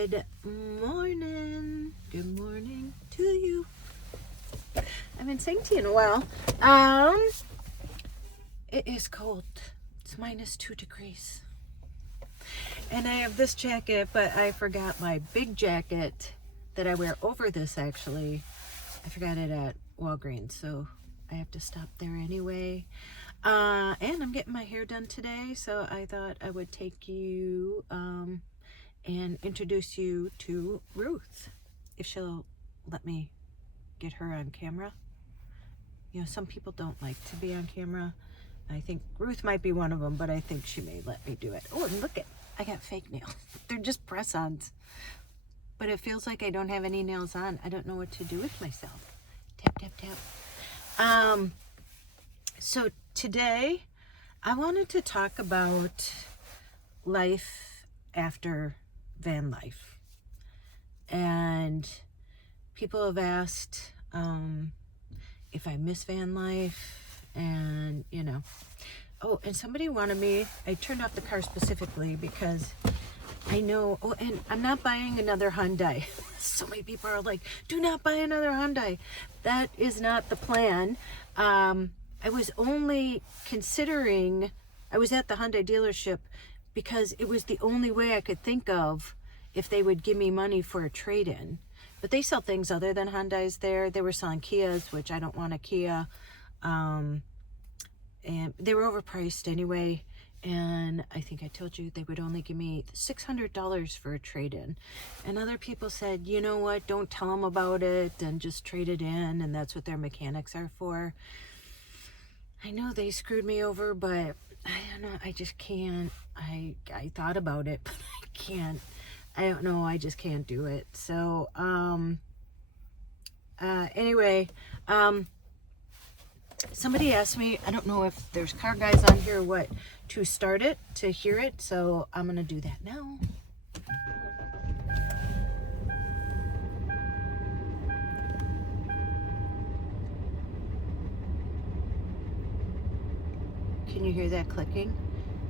Good morning. Good morning to you. I haven't sang to you in a while. It is cold. It's -2 degrees. And I have this jacket, but I forgot my big jacket that I wear over this, actually. I forgot it at Walgreens, so I have to stop there anyway. And I'm getting my hair done today, so I thought I would take you and introduce you to Ruth, if she'll let me get her on camera. You know, some people don't like to be on camera. I think Ruth might be one of them, but I think she may let me do it. Oh, and look I got fake nails. They're just press-ons. But it feels like I don't have any nails on. I don't know what to do with myself. Tap, tap, tap. So today, I wanted to talk about life after van life. And people have asked if I miss van life, and you know. Oh, and somebody wanted me, I turned off the car specifically because I know, oh, and I'm not buying another Hyundai. So many people are like, do not buy another Hyundai. That is not the plan. I was only considering, I was at the Hyundai dealership because it was the only way I could think of if they would give me money for a trade-in. But they sell things other than Hyundais there. They were selling Kias, which I don't want a Kia. And they were overpriced anyway. And I think I told you they would only give me $600 for a trade-in. And other people said, you know what, don't tell them about it and just trade it in. And that's what their mechanics are for. I know they screwed me over, but I don't know, I just can't. I thought about it, but I can't. I don't know, I just can't do it. So, anyway, somebody asked me, I don't know if there's car guys on here, what, to start it, to hear it, so I'm going to do that now. Can you hear that clicking?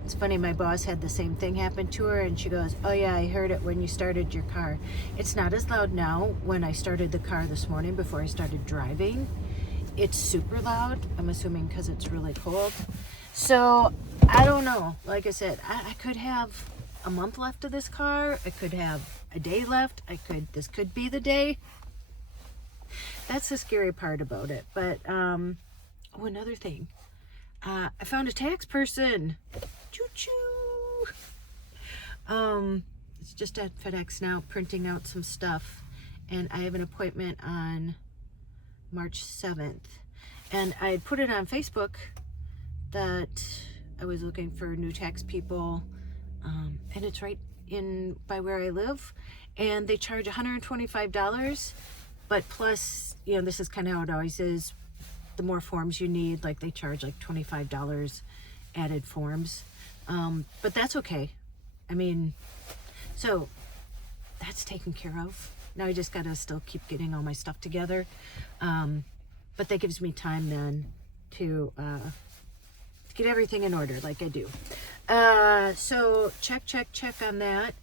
It's funny, my boss had the same thing happen to her, and she goes, oh yeah, I heard it when you started your car. It's not as loud now when I started the car this morning before I started driving. It's super loud, I'm assuming because it's really cold. So, I don't know. Like I said, I could have a month left of this car. I could have a day left. This could be the day. That's the scary part about it. But, oh, another thing. I found a tax person. Choo-choo. It's just at FedEx now, printing out some stuff. And I have an appointment on March 7th. And I had put it on Facebook that I was looking for new tax people. And it's right in by where I live. And they charge $125. But plus, you know, this is kind of how it always is. The more forms you need, like they charge like $25 added forms. But that's okay. I mean, so that's taken care of. Now I just gotta still keep getting all my stuff together. But that gives me time then to get everything in order like I do. So check on that.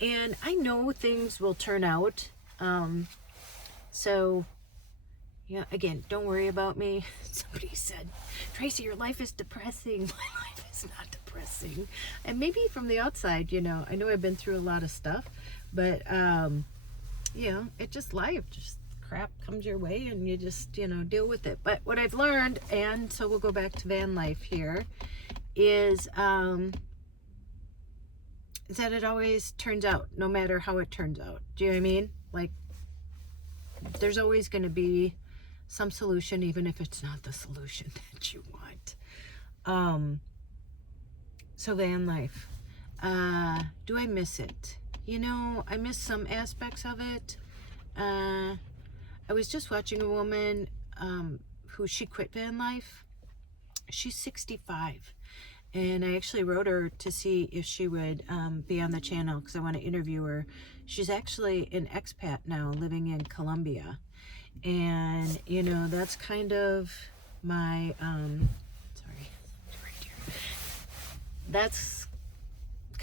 And I know things will turn out. So, yeah, again, don't worry about me. Somebody said, Tracy, your life is depressing. My life is not depressing. And maybe from the outside, you know, I know I've been through a lot of stuff, but, you know, it's just life. Just crap comes your way and you just, you know, deal with it. But what I've learned, and so we'll go back to van life here, is that it always turns out, no matter how it turns out. Do you know what I mean? Like, there's always going to be some solution, even if it's not the solution that you want. So van life. Do I miss it? You know, I miss some aspects of it. I was just watching a woman who she quit van life. She's 65. And I actually wrote her to see if she would be on the channel because I want to interview her. She's actually an expat now living in Colombia. And, you know, that's kind of my, right here. That's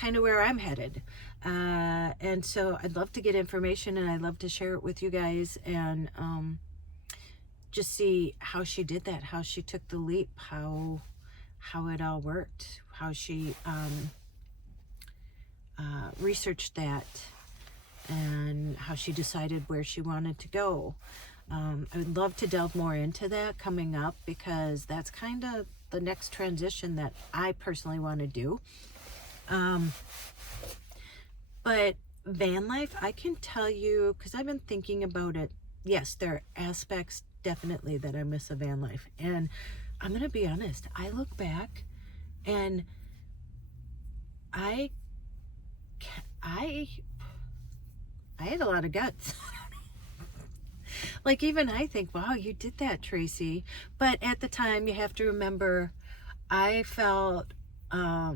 kind of where I'm headed. And so I'd love to get information, and I'd love to share it with you guys, and just see how she did that, how she took the leap, how it all worked, how she researched that, and how she decided where she wanted to go. I would love to delve more into that coming up, because that's kind of the next transition that I personally want to do. But van life, I can tell you, because I've been thinking about it, yes, there are aspects definitely that I miss of van life. And I'm going to be honest, I look back and I had a lot of guts. Like, even I think, wow, you did that, Tracey. But at the time, you have to remember, I felt, I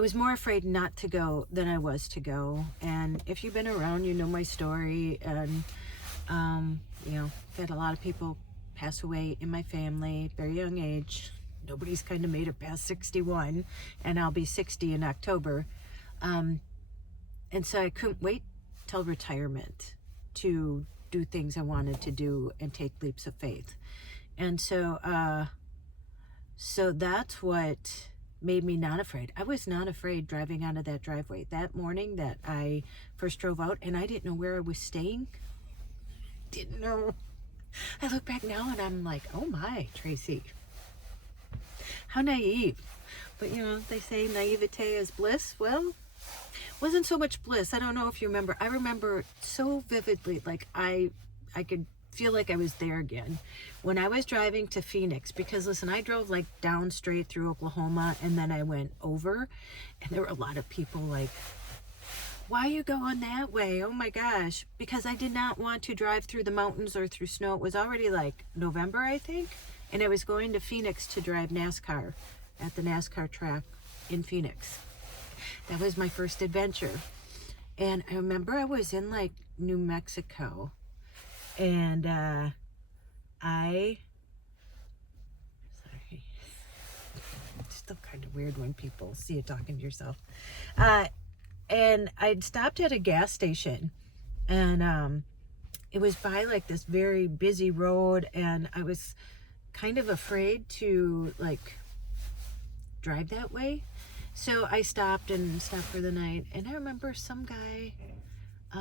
was more afraid not to go than I was to go. And if you've been around, you know my story. And, you know, I've had a lot of people pass away in my family, very young age. Nobody's kind of made it past 61, and I'll be 60 in October. And so I couldn't wait till retirement to do things I wanted to do and take leaps of faith. And so so that's what made me not afraid. I was not afraid driving out of that driveway that morning that I first drove out, and I didn't know where I was staying. Didn't know. I look back now and I'm like, oh my, Tracey, how naive. But you know, they say naivete is bliss. Well, wasn't so much bliss. I don't know if you remember. I remember so vividly, like I could feel like I was there again when I was driving to Phoenix. Because listen, I drove like down straight through Oklahoma, and then I went over, and there were a lot of people like, why are you going that way? Oh my gosh. Because I did not want to drive through the mountains or through snow. It was already like November, I think, and I was going to Phoenix to drive NASCAR at the NASCAR track in Phoenix. That was my first adventure. And I remember I was in like New Mexico, and sorry, it's still kind of weird when people see you talking to yourself. And I'd stopped at a gas station, and it was by like this very busy road, and I was kind of afraid to like drive that way. So I stopped for the night, and I remember some guy, I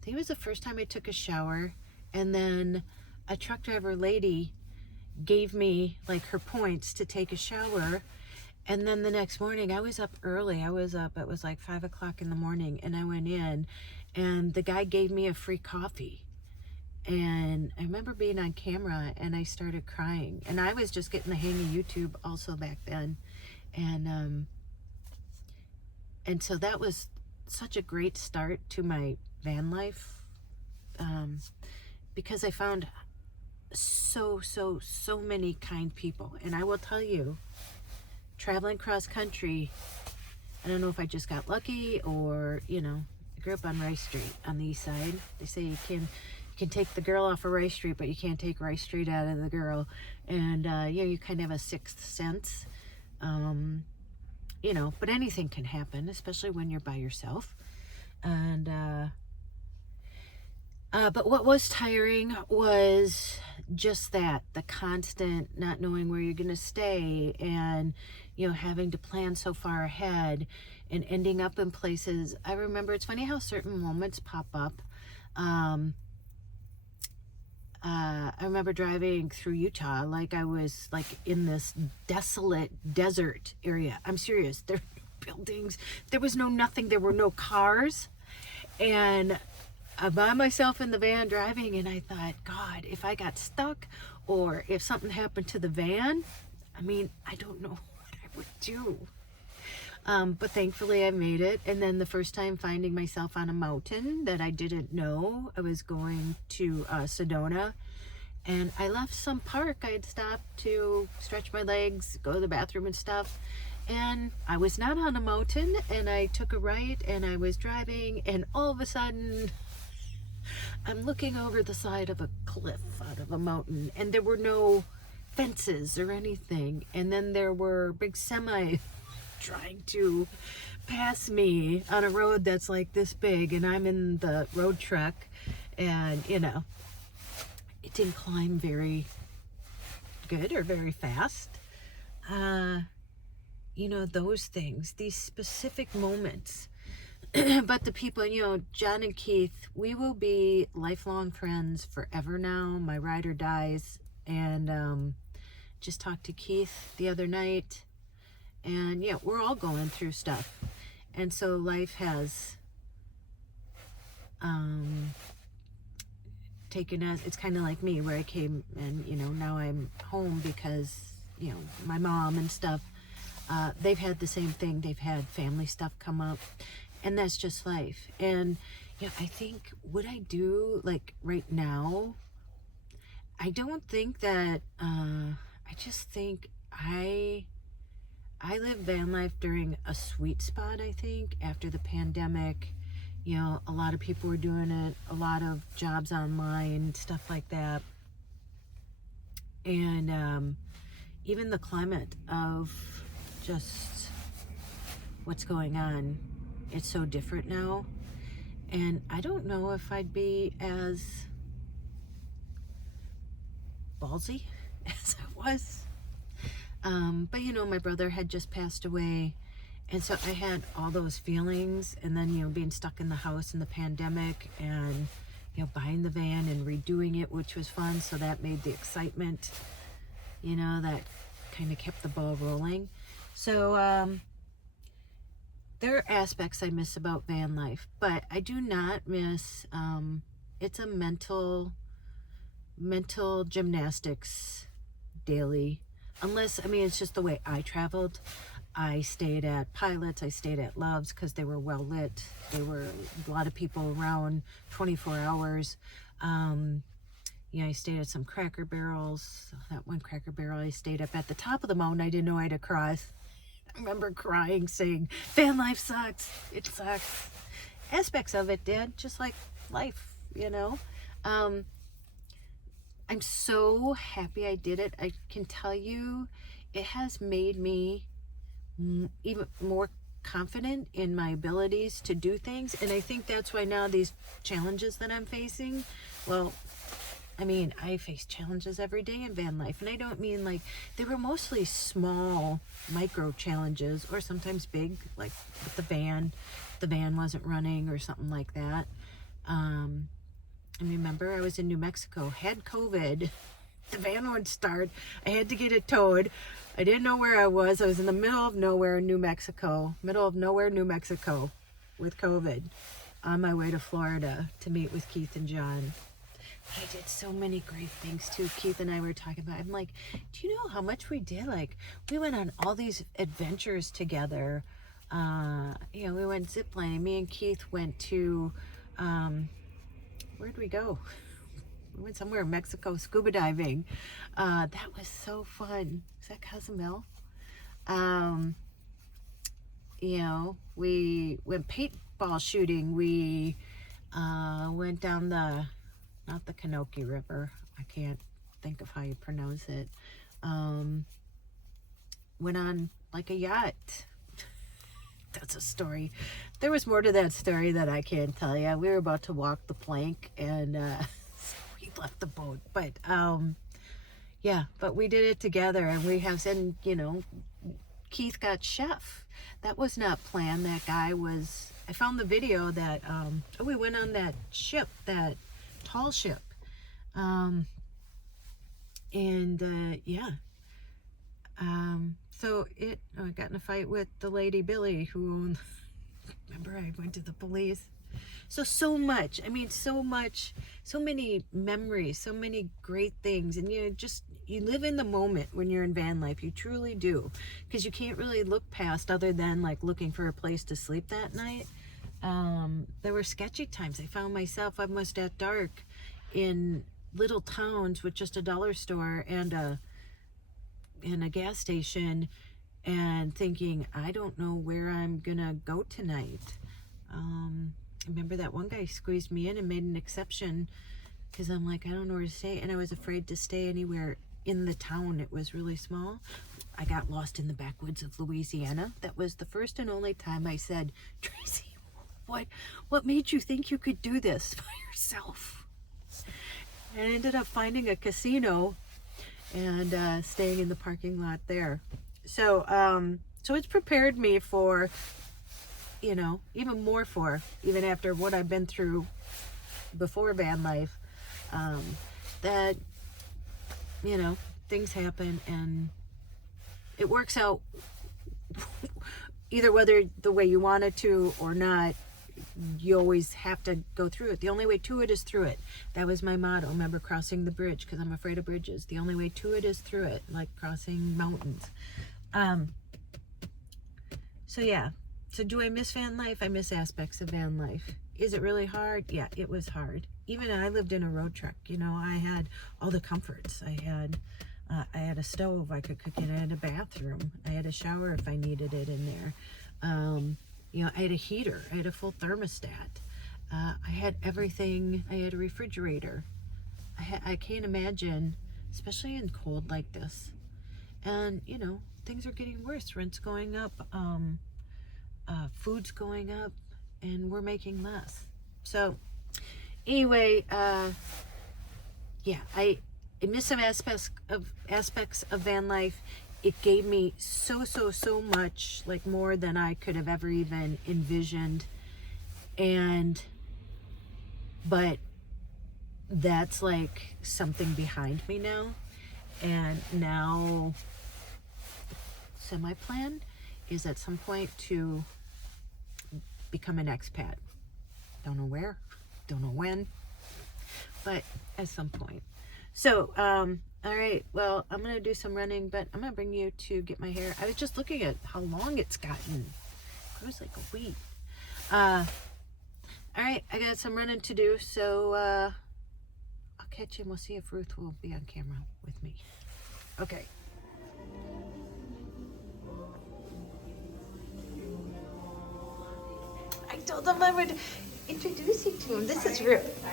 think it was the first time I took a shower, and then a truck driver lady gave me like her points to take a shower. And then the next morning, I was up early. It was like 5 o'clock in the morning, and I went in, and the guy gave me a free coffee. And I remember being on camera, and I started crying. And I was just getting the hang of YouTube also back then. And so that was such a great start to my van life, because I found so many kind people. And I will tell you, traveling cross country, I don't know if I just got lucky or, you know, I grew up on Rice Street on the east side. They say you can take the girl off of Rice Street, but you can't take Rice Street out of the girl. And yeah, you kind of have a sixth sense, you know, but anything can happen, especially when you're by yourself. And but what was tiring was just that, the constant not knowing where you're going to stay, and, you know, having to plan so far ahead and ending up in places. I remember, it's funny how certain moments pop up. I remember driving through Utah, like I was like in this desolate desert area. I'm serious. There were no buildings. There was no nothing. There were no cars. And I'm by myself in the van driving, and I thought, God, if I got stuck or if something happened to the van, I mean, I don't know what I would do. But thankfully I made it. And then the first time finding myself on a mountain that I didn't know, I was going to Sedona, and I left some park. I had stopped to stretch my legs, go to the bathroom and stuff. And I was not on a mountain, and I took a right, and I was driving, and all of a sudden I'm looking over the side of a cliff out of a mountain, and there were no fences or anything. And then there were big semi trying to pass me on a road that's like this big, and I'm in the road truck, and it didn't climb very good or very fast. Those things, these specific moments. But the people, John and Keith, we will be lifelong friends forever now. My rider dies, and just talked to Keith the other night, and we're all going through stuff, and so life has taken us. It's kind of like me, where I came, and now I'm home because my mom and stuff, they've had the same thing. They've had family stuff come up, and that's just life. And I think what I do, like right now, I don't think that I just think I live van life during a sweet spot. I think after the pandemic, a lot of people were doing it, a lot of jobs online, stuff like that. And even the climate of just what's going on, it's so different now. And I don't know if I'd be as ballsy as I was. But my brother had just passed away, and so I had all those feelings, and then being stuck in the house in the pandemic, and buying the van and redoing it, which was fun, so that made the excitement, that kind of kept the ball rolling. So there are aspects I miss about van life, but I do not miss, it's a mental gymnastics daily. Unless, it's just the way I traveled. I stayed at Pilots, I stayed at Love's because they were well lit. There were a lot of people around 24 hours. I stayed at some Cracker Barrels. That one Cracker Barrel, I stayed up at the top of the mountain. I didn't know I had to cross. I remember crying, saying, van life sucks. It sucks. Aspects of it did, just like life, I'm so happy I did it. I can tell you, it has made me even more confident in my abilities to do things. And I think that's why now these challenges that I'm facing, I face challenges every day in van life. And I don't mean like, they were mostly small micro challenges, or sometimes big, like with the van wasn't running or something like that. I remember I was in New Mexico, had COVID, the van wouldn't start, I had to get it towed. I didn't know where I was in the middle of nowhere, New Mexico, with COVID, on my way to Florida to meet with Keith and John. But I did so many great things too. Keith and I were talking about, I'm like, do you know how much we did? Like, we went on all these adventures together. We went ziplining. Me and Keith went to, where'd we go? We went somewhere in Mexico, scuba diving. That was so fun. Is that Cozumel? We went paintball shooting. We went down not the Kanoki River. I can't think of how you pronounce it. Went on like a yacht. That's a story. There was more to that story that I can't tell you. We were about to walk the plank, and so we left the boat. But but we did it together, and we have said, Keith got chef. That was not planned. That guy was, I found the video that, we went on that ship, that tall ship. So I got in a fight with the lady Billy who owned, remember I went to the police. So much, so many memories, so many great things. And you live in the moment when you're in van life. You truly do, because you can't really look past, other than like looking for a place to sleep that night. There were sketchy times. I found myself almost at dark in little towns with just a dollar store and a gas station, and thinking, I don't know where I'm gonna go tonight. I remember that one guy squeezed me in and made an exception, because I'm like, I don't know where to stay, and I was afraid to stay anywhere in the town. It was really small. I got lost in the backwoods of Louisiana. That was the first and only time I said, Tracy, what made you think you could do this by yourself? And I ended up finding a casino and staying in the parking lot there. So so it's prepared me for, you know, even more for, even after what I've been through before van life, that, you know, things happen and it works out either whether the way you want it to or not. You always have to go through it. The only way to it is through it. That was my motto. Remember, crossing the bridge, because I'm afraid of bridges. The only way to it is through it, like crossing mountains. So yeah. So do I miss van life? I miss aspects of van life. Is it really hard? Yeah, it was hard. Even I lived in a road truck. You know, I had all the comforts. I had a stove I could cook in. I had a bathroom. I had a shower if I needed it in there. You know, I had a heater. I had a full thermostat. I had everything. I had a refrigerator. I can't imagine, especially in cold like this. And, you know, things are getting worse. Rent's going up. Food's going up. And we're making less. So, anyway, yeah, I miss some aspects of van life. It gave me so much, like more than I could have ever even envisioned. But that's like something behind me now. And now, so my plan is at some point to become an expat. Don't know where, don't know when, but at some point. So, all right, well, I'm going to do some running, but I'm going to bring you to get my hair. I was just looking at how long it's gotten. It was like a week. All right, I got some running to do, so I'll catch you and we'll see if Ruth will be on camera with me. Okay. I told them I would introduce you to him. This is Ruth.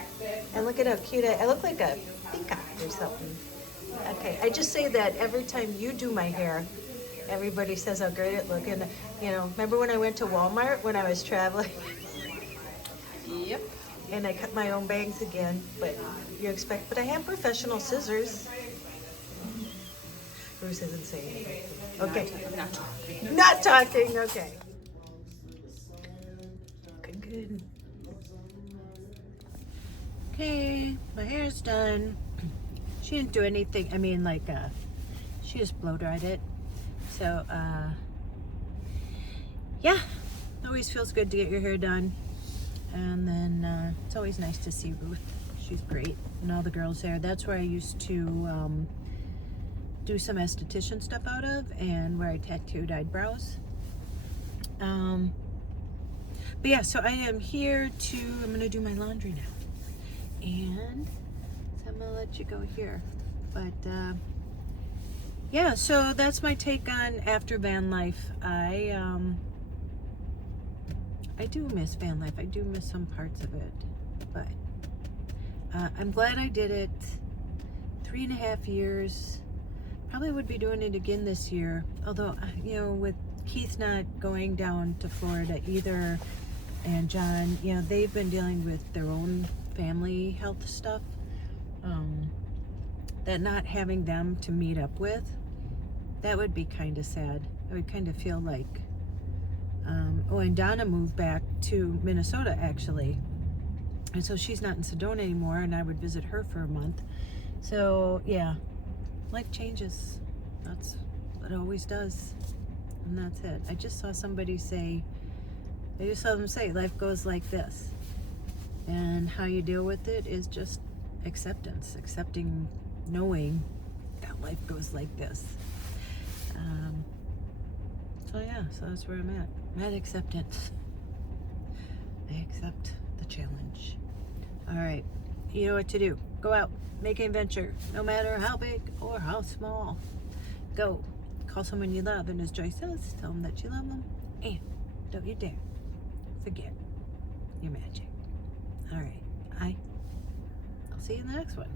And look at how cute I look like a peacock or something. Okay, I just say that every time you do my hair, everybody says how great it looks. And, you know, remember when I went to Walmart when I was traveling? Yep. And I cut my own bangs again, but but I have professional scissors. Bruce isn't saying anything. Okay. I'm not talking. Not talking, okay. Good. Okay, my hair's done. She didn't do anything. I mean, like, she just blow dried it. So, yeah, it always feels good to get your hair done. And then it's always nice to see Ruth. She's great. And all the girls there. That's where I used to do some esthetician stuff out of, and where I tattooed eyebrows. But yeah, so I am here I'm going to do my laundry now. And so I'm going to let you go here. But yeah, so that's my take on after van life. I do miss van life. I do miss some parts of it. But I'm glad I did it. 3.5 years. Probably would be doing it again this year. Although, you know, with Keith not going down to Florida either, and John, you know, they've been dealing with their own family health stuff. That not having them to meet up with, that would be kind of sad. I would kind of feel like, and Donna moved back to Minnesota actually. And so she's not in Sedona anymore, and I would visit her for a month. So yeah, life changes. That's what it always does. And that's it. I just saw somebody say, life goes like this. And how you deal with it is just acceptance. Accepting, knowing that life goes like this. So yeah, so that's where I'm at. I'm at acceptance. I accept the challenge. All right, you know what to do. Go out, make an adventure, no matter how big or how small. Go, call someone you love, and as Joyce says, tell them that you love them, and don't you dare forget your magic. All right, I'll see you in the next one.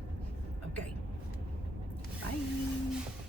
Okay, bye. Bye.